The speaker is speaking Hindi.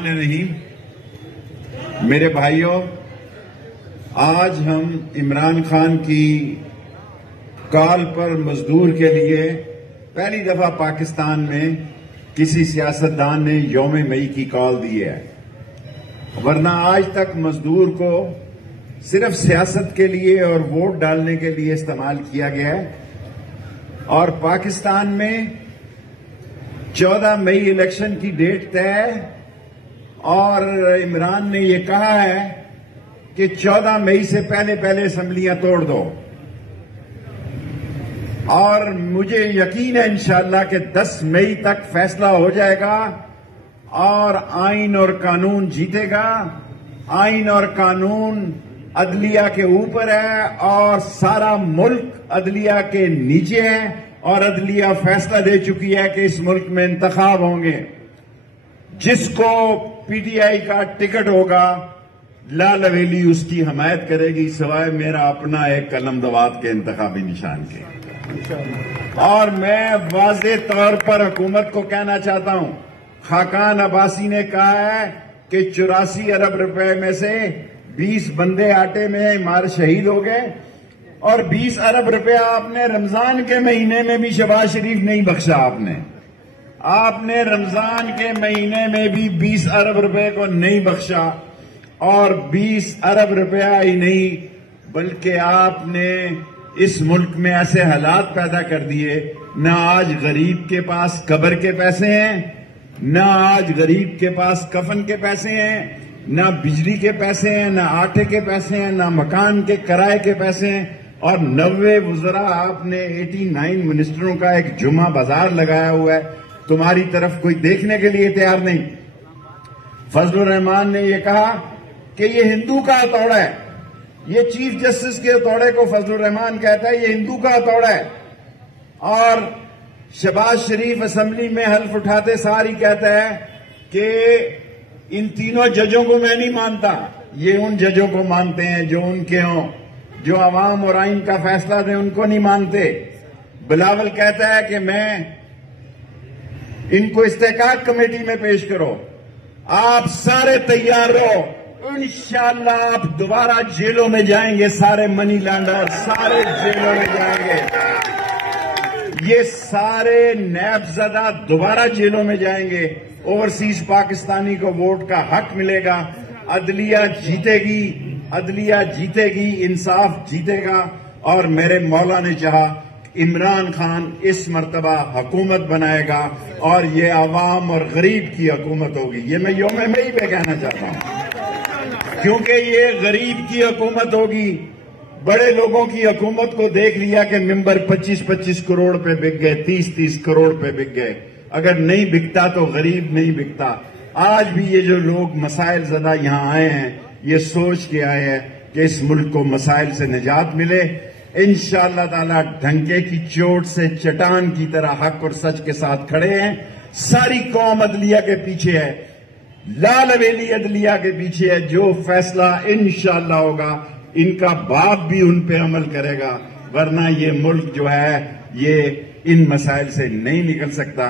नहीं मेरे भाइयों, आज हम इमरान खान की कॉल पर मजदूर के लिए पहली दफा पाकिस्तान में किसी सियासतदान ने यौम मई की कॉल दी है। वरना आज तक मजदूर को सिर्फ सियासत के लिए और वोट डालने के लिए इस्तेमाल किया गया है। और पाकिस्तान में 14 मई इलेक्शन की डेट तय है और इमरान ने ये कहा है कि 14 मई से पहले पहले असेंबलियां तोड़ दो। और मुझे यकीन है इंशाअल्लाह कि 10 मई तक फैसला हो जाएगा और आइन और कानून जीतेगा। आइन और कानून अदलिया के ऊपर है और सारा मुल्क अदलिया के नीचे है और अदलिया फैसला दे चुकी है कि इस मुल्क में इंतखाब होंगे। जिसको पीटीआई का टिकट होगा लाल हवेली उसकी हमायत करेगी, सिवाय मेरा अपना एक कलम दवात के इंतखाबी निशान के। और मैं वाज़े तौर पर हुकूमत को कहना चाहता हूं, खाकान अब्बासी ने कहा है कि 84 अरब रुपए में से 20 बंदे आटे में मार शहीद हो गए और 20 अरब रुपया आपने रमजान के महीने में भी शहबाज शरीफ नहीं बख्शा। आपने रमजान के महीने में भी 20 अरब रुपए को नहीं बख्शा और 20 अरब रुपया ही नहीं बल्कि आपने इस मुल्क में ऐसे हालात पैदा कर दिए, न आज गरीब के पास कब्र के पैसे हैं, न आज गरीब के पास कफन के पैसे हैं, न बिजली के पैसे हैं, न आटे के पैसे हैं, न मकान के किराए के पैसे हैं। और 90 वुज़रा आपने 89 मिनिस्टरों का एक जुमा बाजार लगाया हुआ है, तुम्हारी तरफ कोई देखने के लिए तैयार नहीं। फजलुर रहमान ने यह कहा कि ये हिंदू का हथौड़ा है। ये चीफ जस्टिस के हथौड़े को फजलुर रहमान कहता है ये हिंदू का हथौड़ा है। और शहबाज शरीफ असेंबली में हल्फ उठाते सारी कहता है कि इन तीनों जजों को मैं नहीं मानता, ये उन जजों को मानते हैं जो उनके हों, जो अवाम और आइन का फैसला दें, उनको नहीं मानते। बिलावल कहता है कि मैं इनको इस्तेहकाक कमेटी में पेश करो। आप सारे तैयार रहो, इंशाअल्लाह आप दोबारा जेलों में जाएंगे। सारे मनी लॉन्डर सारे जेलों में जाएंगे। ये सारे नैबज़दा दोबारा जेलों में जाएंगे। ओवरसीज पाकिस्तानी को वोट का हक मिलेगा। अदलिया जीतेगी, अदलिया जीतेगी, इंसाफ जीतेगा। और मेरे मौला ने चाहा इमरान खान इस मर्तबा हुकूमत बनाएगा और ये अवाम और गरीब की हुकूमत होगी। ये मैं यौम मई पे कहना चाहता हूं, क्योंकि ये गरीब की हुकूमत होगी। बड़े लोगों की हुकूमत को देख लिया कि मिंबर 25-25 करोड़ पे बिक गए, 30-30 करोड़ पे बिक गए। अगर नहीं बिकता तो गरीब नहीं बिकता। आज भी ये जो लोग मसाइल ज़दा यहां आए हैं, ये सोच के आए हैं कि इस मुल्क को मसाइल से निजात मिले। इंशाअल्लाह ताला ढंके की चोट से चट्टान की तरह हक और सच के साथ खड़े हैं। सारी कौम अदलिया के पीछे है, लाल हवेली अदलिया के पीछे है। जो फैसला इंशाअल्लाह होगा, इनका बाप भी उन पे अमल करेगा। वरना ये मुल्क जो है ये इन मसाइल से नहीं निकल सकता।